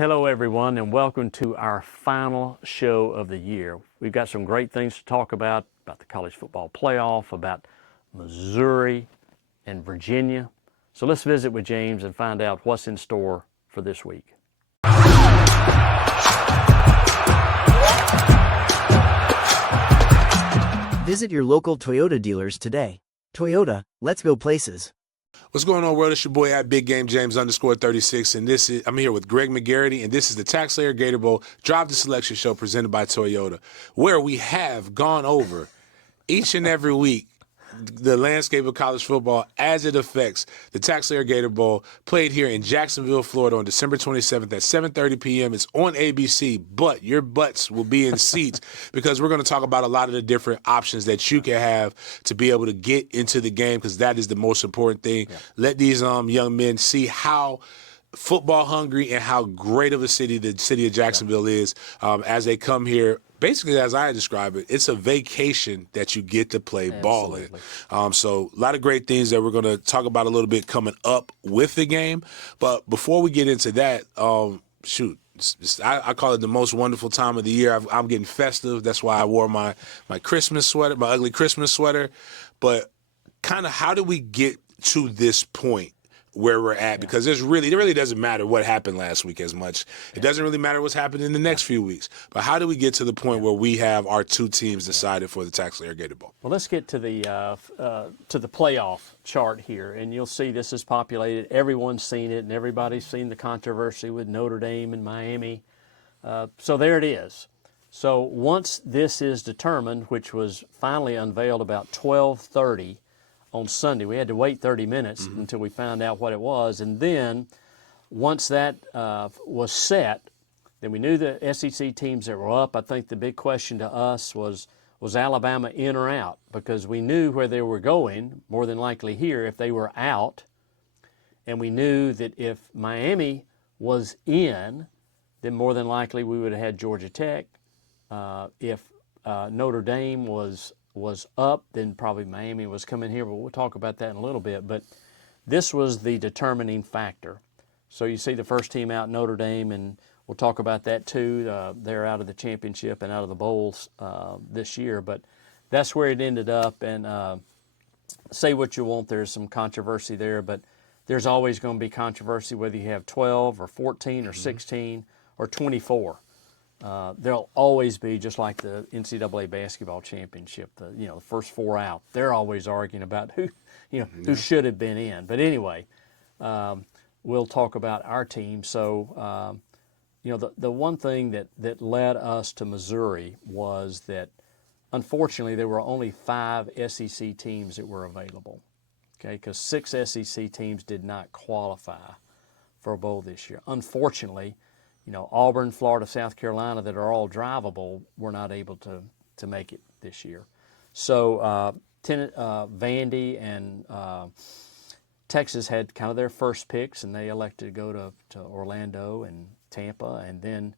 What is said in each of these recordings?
Hello, everyone, and welcome to our final show of the year. We've got some great things to talk about the college football playoff, about Missouri and Virginia. So let's visit with James and find out what's in store for this week. Visit your local Toyota dealers today. Toyota, let's go places. What's going on, world? It's your boy at Big Game James _36, and I'm here with Greg McGarity, and this is the TaxSlayer Gator Bowl Drive to Selection Show presented by Toyota, where we have gone over each and every week the landscape of college football as it affects the TaxSlayer Gator Bowl, played here in Jacksonville, Florida on December 27th at 7:30 p.m. It's on ABC, but your butts will be in seats because we're going to talk about a lot of the different options that you can have to be able to get into the game, because that is the most important thing. Yeah. Let these young men see how football hungry and how great of a city the city of Jacksonville is as they come here. Basically, as I describe it, it's a vacation that you get to play ball in. So a lot of great things that we're going to talk about a little bit coming up with the game. But before we get into that, I call it the most wonderful time of the year. I'm getting festive. That's why I wore my Christmas sweater, my ugly Christmas sweater. But kind of how do we get to this point where we're at? Because it really doesn't matter what happened last week as much. It doesn't really matter what's happening in the next few weeks. But how do we get to the point where we have our two teams decided for the TaxSlayer Gator Bowl? Well, let's get to the playoff chart here, and you'll see this is populated. Everyone's seen it, and everybody's seen the controversy with Notre Dame and Miami. So there it is. So once this is determined, which was finally unveiled about 12:30 on Sunday. We had to wait 30 minutes until we found out what it was. And then once that was set, then we knew the SEC teams that were up. I think the big question to us was Alabama in or out? Because we knew where they were going, more than likely here, if they were out. And we knew that if Miami was in, then more than likely we would have had Georgia Tech. If Notre Dame was up, then probably Miami was coming here, but we'll talk about that in a little bit. But this was the determining factor. So you see the first team out, Notre Dame, and we'll talk about that too. They're out of the championship and out of the bowls this year, but that's where it ended up. And say what you want, there's some controversy there, but there's always going to be controversy whether you have 12 or 14 or 16 or 24. There'll always be, just like the NCAA basketball championship, the first four out. They're always arguing about who should have been in. But anyway, we'll talk about our team. So, the one thing that led us to Missouri was that, unfortunately, there were only 5 SEC teams that were available. Okay, because 6 SEC teams did not qualify for a bowl this year. Unfortunately, Auburn, Florida, South Carolina, that are all drivable, were not able to make it this year. So Vandy and Texas had kind of their first picks, and they elected to go to Orlando and Tampa, and then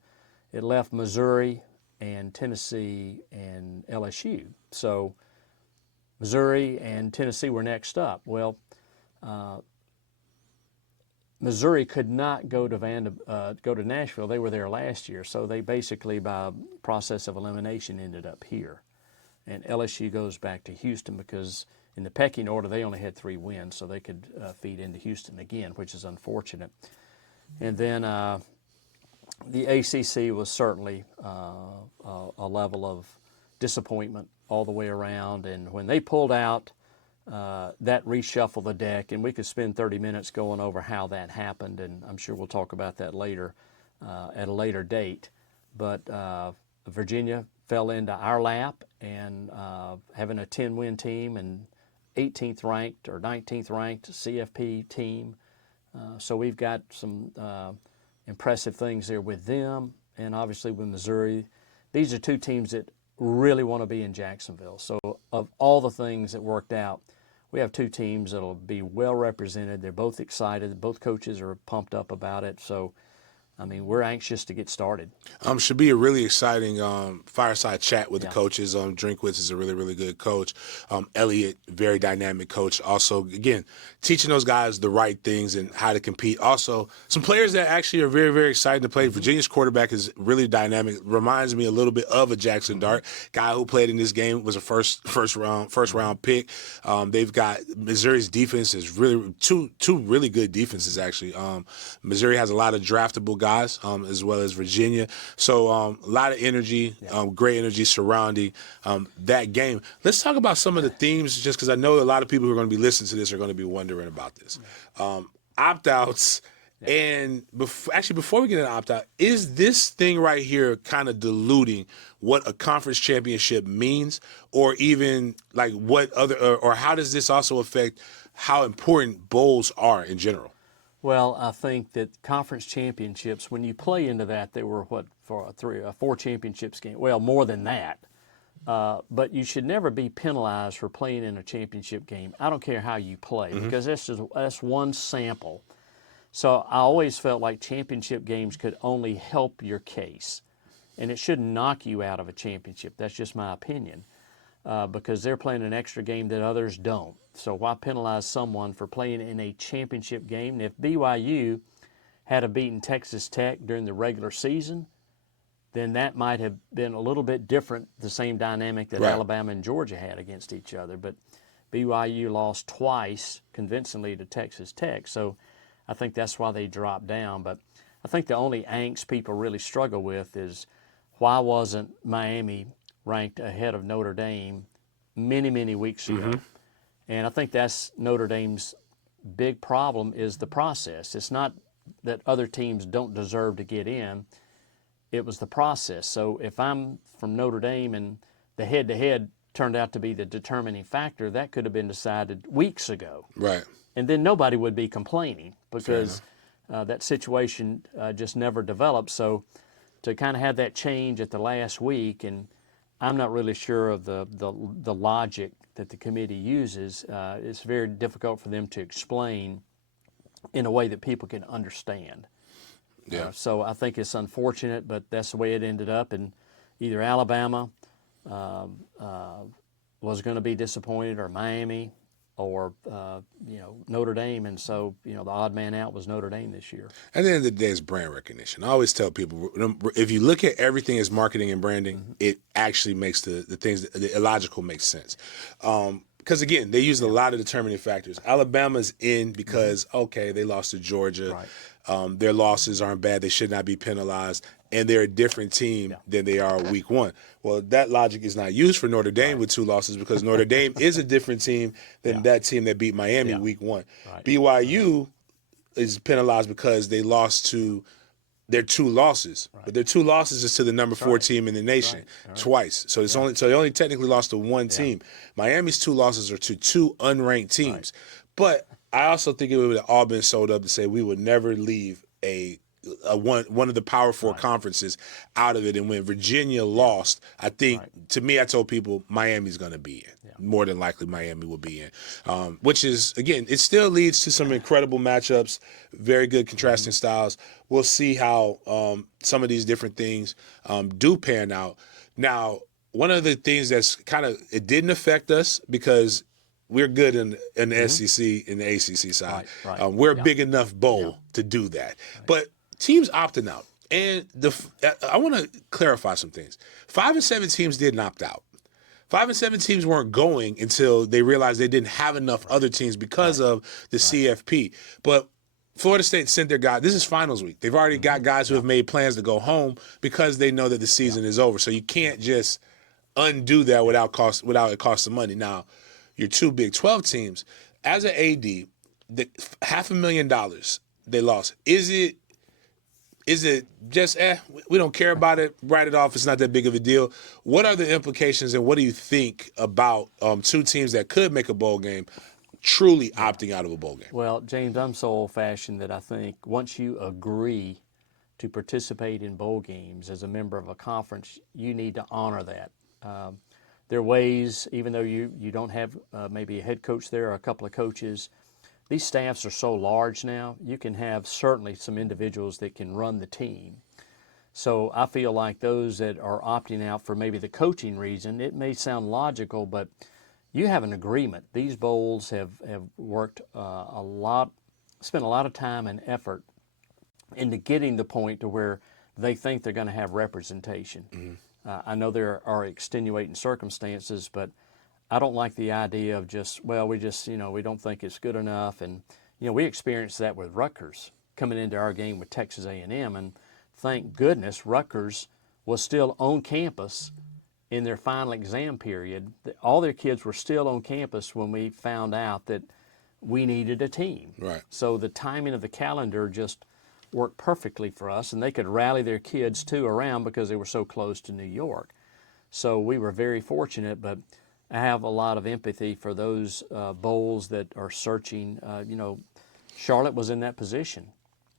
it left Missouri and Tennessee and LSU. So Missouri and Tennessee were next up. Well, Missouri could not go to Nashville. They were there last year, so they basically, by process of elimination, ended up here. And LSU goes back to Houston because in the pecking order, they only had 3 wins, so they could feed into Houston again, which is unfortunate. And then the ACC was certainly a level of disappointment all the way around. And when they pulled out, that reshuffled the deck, and we could spend 30 minutes going over how that happened, and I'm sure we'll talk about that later at a later date. But Virginia fell into our lap, and having a 10-win team and 18th ranked or 19th ranked CFP team. So we've got some impressive things there with them, and obviously with Missouri. These are 2 teams that really want to be in Jacksonville. So of all the things that worked out, we have 2 teams that'll be well represented. They're both excited. Both coaches are pumped up about it. So I mean, we're anxious to get started. Should be a really exciting fireside chat with the Yeah. coaches. Drinkwitz is a really, really good coach. Elliott, very dynamic coach. Also, again, teaching those guys the right things and how to compete. Also, some players that actually are very, very excited to play. Virginia's quarterback is really dynamic. Reminds me a little bit of a Jackson Dart guy who played in this game. Was a first round pick. They've got Missouri's defense is really two really good defenses actually. Missouri has a lot of draftable guys as well as Virginia. So a lot of energy, great energy surrounding that game. Let's talk about some of the themes, just because I know a lot of people who are going to be listening to this are going to be wondering about this. Opt-outs. And before we get into opt-out, is this thing right here kind of diluting what a conference championship means, or even like what other, or how does this also affect how important bowls are in general? Well, I think that conference championships, when you play into that, they were for four championships game. Well, more than that. But you should never be penalized for playing in a championship game. I don't care how you play, because that's one sample. So I always felt like championship games could only help your case, and it shouldn't knock you out of a championship. That's just my opinion, because they're playing an extra game that others don't. So why penalize someone for playing in a championship game? And if BYU had beaten Texas Tech during the regular season, then that might have been a little bit different, the same dynamic that Alabama and Georgia had against each other. But BYU lost twice convincingly to Texas Tech, so I think that's why they dropped down. But I think the only angst people really struggle with is, why wasn't Miami ranked ahead of Notre Dame many, many weeks ago? And I think that's Notre Dame's big problem, is the process. It's not that other teams don't deserve to get in. It was the process. So if I'm from Notre Dame and the head-to-head turned out to be the determining factor, that could have been decided weeks ago. Right. And then nobody would be complaining, because that situation just never developed. So to kind of have that change at the last week, and I'm not really sure of the logic that the committee uses. It's very difficult for them to explain in a way that people can understand. Yeah. So I think it's unfortunate, but that's the way it ended up. And either Alabama was going to be disappointed, or Miami, or Notre Dame, and so the odd man out was Notre Dame this year. At the end of the day, it's brand recognition. I always tell people, if you look at everything as marketing and branding, it actually makes the things, the illogical makes sense. Because again, they used a lot of determining factors. Alabama's in because they lost to Georgia. Right. Their losses aren't bad. They should not be penalized. And they're a different team than they are week one. Well, that logic is not used for Notre Dame with 2 losses, because Notre Dame is a different team than that team that beat Miami week one. Right. BYU is penalized because they lost to their 2 losses, but their 2 losses is to the number 4 team in the nation twice. So it's so they only technically lost to 1 team. Miami's 2 losses are to 2 unranked teams. But I also think it would have all been sold up to say we would never leave one of the Power 4 conferences out of it. And when Virginia lost, I think, to me, I told people Miami's going to be in. More than likely, Miami will be in. Which is, again, it still leads to some incredible matchups, very good contrasting styles. We'll see how some of these different things do pan out. Now, one of the things that's it didn't affect us, because we're good in the SEC and the ACC side. Right. We're a big enough bowl to do that. But teams opting out. And I want to clarify some things. 5 and 7 teams didn't opt out. 5 and 7 teams weren't going until they realized they didn't have enough other teams because of the CFP. But Florida State sent their guys. This is finals week. They've already got guys who have made plans to go home because they know that the season is over. So you can't just undo that without it costing money. Now, your 2 Big 12 teams, as an AD, the $500,000 they lost. Is it just, we don't care about it, write it off, it's not that big of a deal? What are the implications, and what do you think about 2 teams that could make a bowl game truly opting out of a bowl game? Well, James, I'm so old-fashioned that I think once you agree to participate in bowl games as a member of a conference, you need to honor that. There are ways, even though you don't have maybe a head coach there or a couple of coaches, these staffs are so large now, you can have certainly some individuals that can run the team. So I feel like those that are opting out for maybe the coaching reason, it may sound logical, but you have an agreement. These bowls have worked a lot, spent a lot of time and effort into getting the point to where they think they're going to have representation. I know there are extenuating circumstances, but I don't like the idea of just, well, we just, we don't think it's good enough. And, we experienced that with Rutgers coming into our game with Texas A&M, and thank goodness Rutgers was still on campus in their final exam period. All their kids were still on campus when we found out that we needed a team. Right. So the timing of the calendar just worked perfectly for us, and they could rally their kids too around because they were so close to New York. So we were very fortunate, but I have a lot of empathy for those bowls that are searching. Charlotte was in that position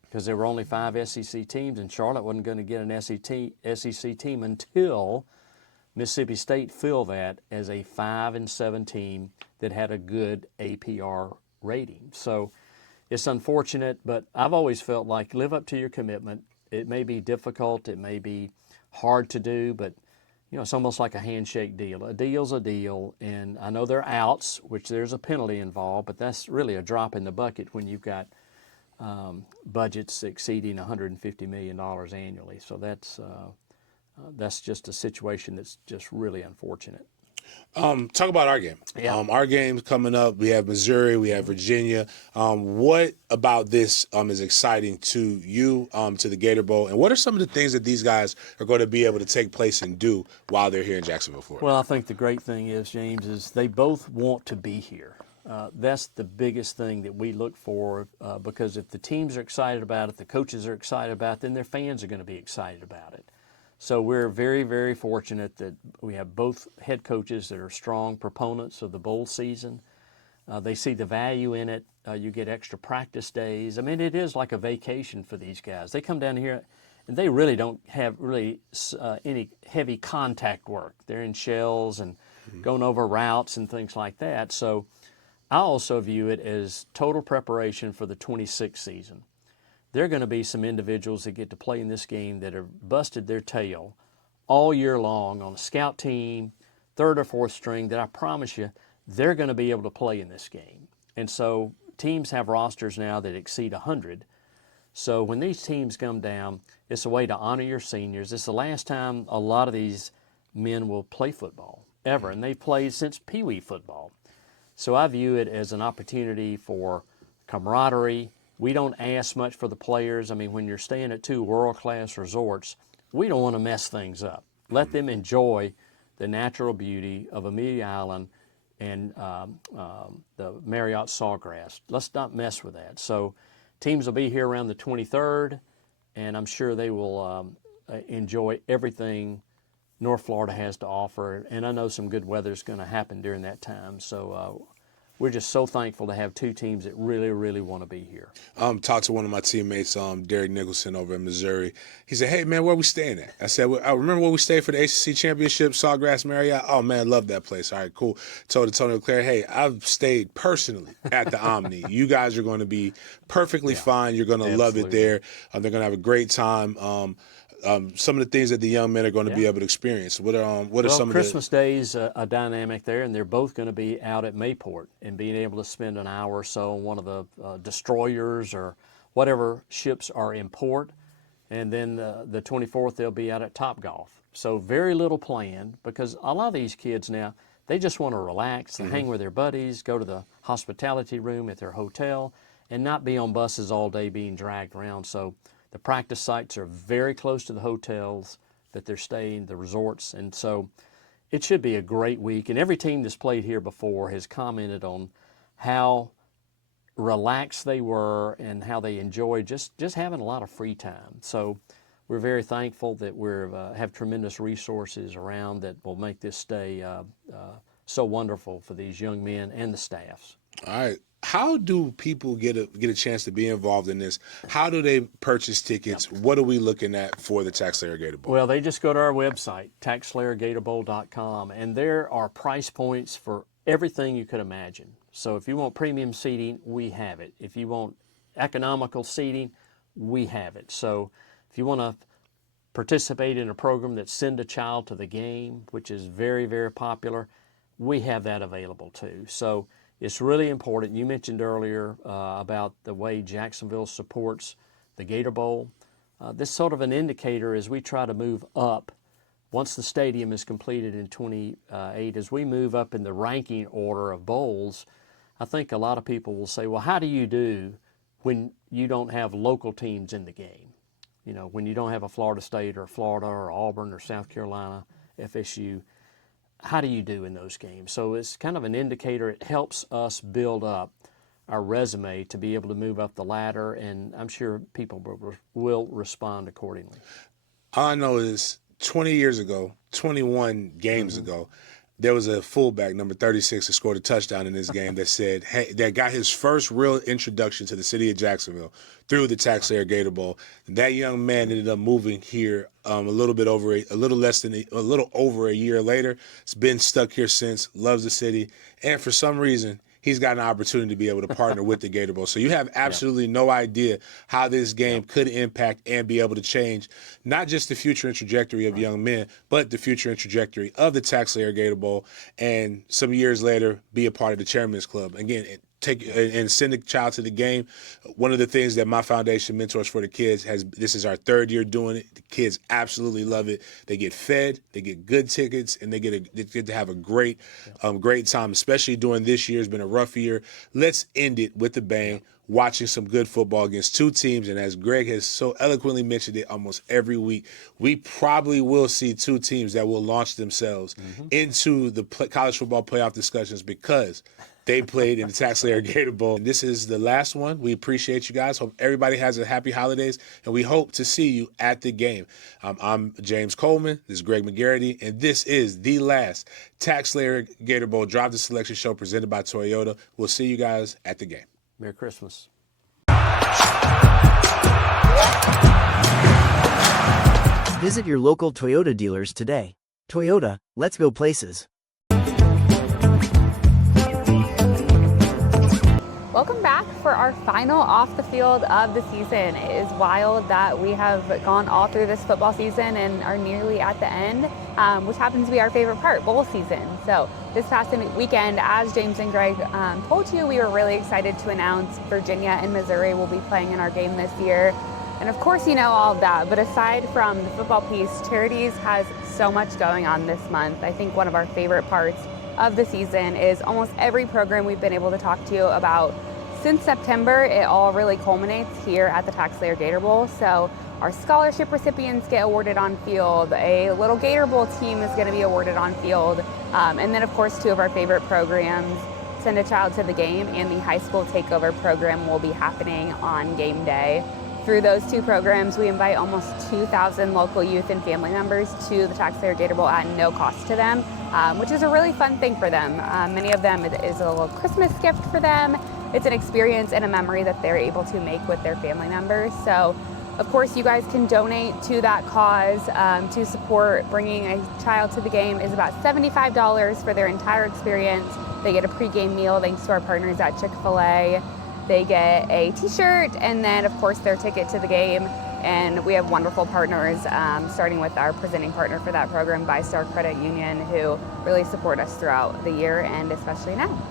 because there were only 5 SEC teams, and Charlotte wasn't going to get an SEC team until Mississippi State filled that as a 5-7 team that had a good APR rating. So it's unfortunate, but I've always felt like live up to your commitment. It may be difficult, it may be hard to do, but it's almost like a handshake deal. A deal's a deal, and I know there are outs, which there's a penalty involved, but that's really a drop in the bucket when you've got budgets exceeding $150 million annually. So that's just a situation that's just really unfortunate. Talk about our game. Yeah. Our game's coming up. We have Missouri. We have Virginia. What about this is exciting to you, to the Gator Bowl? And what are some of the things that these guys are going to be able to take place and do while they're here in Jacksonville, Florida? Well, I think the great thing is, James, is they both want to be here. That's the biggest thing that we look for because if the teams are excited about it, the coaches are excited about it, then their fans are going to be excited about it. So we're very, very fortunate that we have both head coaches that are strong proponents of the bowl season. They see the value in it. You get extra practice days. I mean, it is like a vacation for these guys. They come down here, and they really don't have any heavy contact work. They're in shells and going over routes and things like that. So I also view it as total preparation for the 26th season. There are going to be some individuals that get to play in this game that have busted their tail all year long on a scout team, third or fourth string, that I promise you they're going to be able to play in this game. And so teams have rosters now that exceed 100. So when these teams come down, it's a way to honor your seniors. It's the last time a lot of these men will play football ever, and they've played since Pee Wee football. So I view it as an opportunity for camaraderie. We don't ask much for the players. I mean, when you're staying at 2 world-class resorts, we don't want to mess things up. Let them enjoy the natural beauty of Amelia Island and the Marriott Sawgrass. Let's not mess with that. So teams will be here around the 23rd, and I'm sure they will enjoy everything North Florida has to offer. And I know some good weather is going to happen during that time. So we're just so thankful to have 2 teams that really, really want to be here. Talked to one of my teammates, Derek Nicholson over in Missouri. He said, "Hey, man, where we staying at?" I said, well, "I remember where we stayed for the ACC Championship, Sawgrass Marriott." "Oh, man, love that place." "All right, cool." Told Antonio Claire, "Hey, I've stayed personally at the Omni. You guys are going to be perfectly fine. You're going to love it there. They're going to have a great time." Some of the things that the young men are going to be able to experience. What are some of the Christmas Day's a dynamic there, and they're both going to be out at Mayport and being able to spend an hour or so on one of the destroyers or whatever ships are in port. And then the 24th, they'll be out at Topgolf. So very little planned because a lot of these kids now, they just want to relax and hang with their buddies, go to the hospitality room at their hotel, and not be on buses all day being dragged around. So the practice sites are very close to the hotels that they're staying, the resorts, and so it should be a great week. And every team that's played here before has commented on how relaxed they were and how they enjoyed just having a lot of free time. So we're very thankful that we have tremendous resources around that will make this stay so wonderful for these young men and the staffs. All right. How do people get a chance to be involved in this? How do they purchase tickets? What are we looking at for the TaxSlayer Gator Bowl? Well, they just go to our website, TaxSlayerGatorBowl.com, and there are price points for everything you could imagine, So if you want premium seating, we have it. If you want economical seating, we have it. So if you want to participate in a program that send a child to the game, which is very, very popular, we have that available too. So it's really important. You mentioned earlier about the way Jacksonville supports the Gator Bowl. This is sort of an indicator as we try to move up. Once the stadium is completed in 28, as we move up in the ranking order of bowls, I think a lot of people will say, well, how do you do when you don't have local teams in the game? You know, when you don't have a Florida State or Florida or Auburn or South Carolina, FSU, how do you do in those games? So it's kind of an indicator. It helps us build up our resume to be able to move up the ladder, and I'm sure people will respond accordingly. All I know is 20 years ago, 21 games ago, there was a fullback, number 36, that scored a touchdown in this game that said, hey, that got his first real introduction to the city of Jacksonville through the TaxSlayer Gator Bowl. That young man ended up moving here a little over a year later. It's been stuck here since, loves the city, and for some reason, he's got an opportunity to be able to partner with the Gator Bowl. So you have absolutely no idea how this game could impact and be able to change not just the future and trajectory of young men, but the future and trajectory of the TaxSlayer Gator Bowl, and some years later be a part of the Chairman's Club. Again, take and send a child to the game. One of the things that my foundation, Mentors for the Kids, this is our third year doing it. The kids absolutely love it. They get fed, they get good tickets, and they get to have a great time, especially during this year. It's been a rough year. Let's end it with a bang, watching some good football against two teams. And as Greg has so eloquently mentioned it almost every week, we probably will see two teams that will launch themselves into the college football playoff discussions because they played in the TaxSlayer Gator Bowl. And this is the last one. We appreciate you guys. Hope everybody has a happy holidays, and we hope to see you at the game. I'm James Coleman. This is Greg McGarity, and this is the last TaxSlayer Gator Bowl Drive to Selection show presented by Toyota. We'll see you guys at the game. Merry Christmas. Visit your local Toyota dealers today. Toyota, let's go places. Welcome back for our final off the field of the season. It is wild that we have gone all through this football season and are nearly at the end, which happens to be our favorite part, bowl season. So this past weekend, as James and Greg told you, we were really excited to announce Virginia and Missouri will be playing in our game this year. And of course, you know all of that, but aside from the football piece, Charities has so much going on this month. I think one of our favorite parts of the season is almost every program we've been able to talk to you about since September. It all really culminates here at the TaxSlayer Gator Bowl. So our scholarship recipients get awarded on field, a little Gator Bowl team is going to be awarded on field, and then of course two of our favorite programs, Send a Child to the Game and the High School Takeover program, will be happening on game day. Through those two programs, we invite almost 2,000 local youth and family members to the TaxSlayer Gator Bowl at no cost to them, which is a really fun thing for them. Many of them, it is a little Christmas gift for them. It's an experience and a memory that they're able to make with their family members. So, of course, you guys can donate to that cause to support bringing a child to the game. Is about $75 for their entire experience. They get a pregame meal thanks to our partners at Chick-fil-A. They get a t-shirt and then, of course, their ticket to the game. And we have wonderful partners, starting with our presenting partner for that program, Bi-Star Credit Union, who really support us throughout the year and especially now.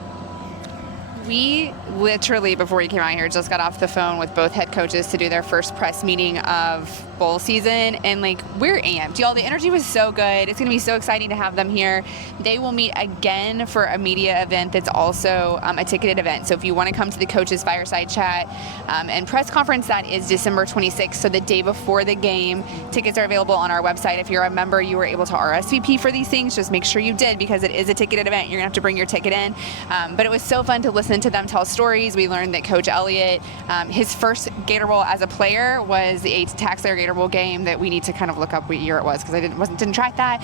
We literally, before you came out here, just got off the phone with both head coaches to do their first press meeting of bowl season, and we're amped. Y'all, the energy was so good. It's going to be so exciting to have them here. They will meet again for a media event that's also a ticketed event. So if you want to come to the coaches fireside chat and press conference, that is December 26th, so the day before the game. Tickets are available on our website. If you're a member, you were able to RSVP for these things. Just make sure you did, because it is a ticketed event. You're going to have to bring your ticket in. But it was so fun to listen to them tell stories. We learned that Coach Elliott, his first Gator Bowl as a player was a TaxSlayer Gator Gator Bowl game that we need to kind of look up what year it was, because I didn't track that.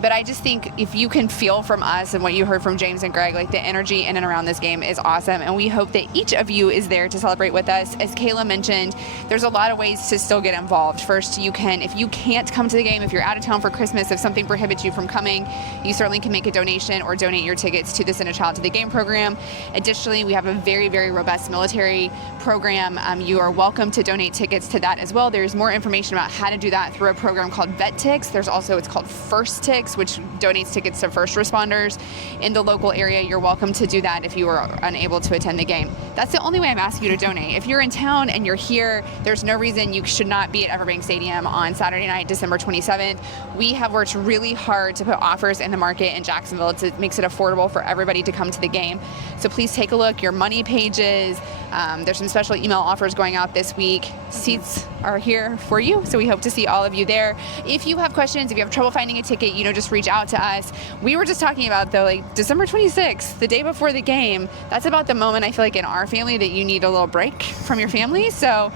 But I just think if you can feel from us and what you heard from James and Greg, like the energy in and around this game is awesome, and we hope that each of you is there to celebrate with us. As Kayla mentioned, there's a lot of ways to still get involved. First, you can, if you can't come to the game, if you're out of town for Christmas, if something prohibits you from coming, you certainly can make a donation or donate your tickets to the Send a Child to the Game program. Additionally, we have a very, very robust military program. You are welcome to donate tickets to that as well. There's more information about how to do that through a program called Vet Tix. There's also, it's called First Tix, which donates tickets to first responders in the local area. You're welcome to do that if you are unable to attend the game. That's the only way I'm asking you to donate. If you're in town and you're here, there's no reason you should not be at Everbank Stadium on Saturday night, December 27th. We have worked really hard to put offers in the market in Jacksonville. It makes it affordable for everybody to come to the game. So please take a look. Your money pages. There's some special email offers going out this week. Seats are here for you, so we hope to see all of you there. If you have questions, if you have trouble finding a ticket, just reach out to us. We were just talking about, though, like December 26th, the day before the game, that's about the moment I feel like in our family that you need a little break from your family. So,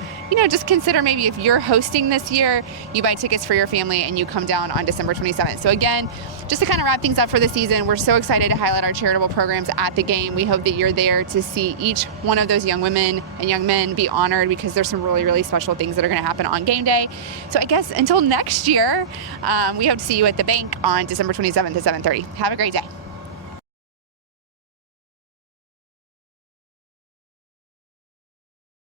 just consider maybe if you're hosting this year, you buy tickets for your family and you come down on December 27th. So again, just to kind of wrap things up for the season, we're so excited to highlight our charitable programs at the game. We hope that you're there to see each one of those young women and young men be honored, because there's some really, really special things that are going to happen on game day. So I guess until next year, we hope to see you at the bank on December 27th at 7:30. Have a great day.